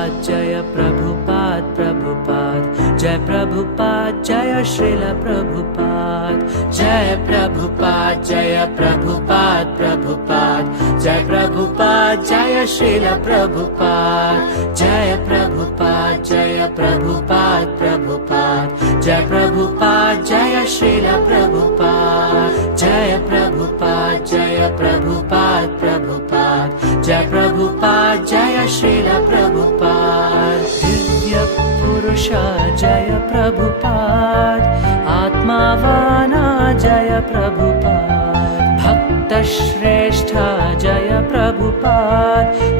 प्रभुपाद जय प्रभुपाद प्रभुपाद जय प्रभुपाद जय श्रील प्रभुपाद जय प्रभुपाद जय प्रभुपाद प्रभुपाद जय प्रभुपाद जय श्रील प्रभुपाद जय प्रभुपाद जय प्रभुपाद प्रभुपाद जय प्रभुपाद जय श्रील प्रभुपाद जय प्रभुपाद जय प्रभुपाद प्रभुपाद जय प्रभुपाद जय श्रील प्रभुपाद दिव्य पुरुष जय प्रभुपाद आत्मावाना जय प्रभुपाद भक्त श्रेष्ठ जय प्रभुपाद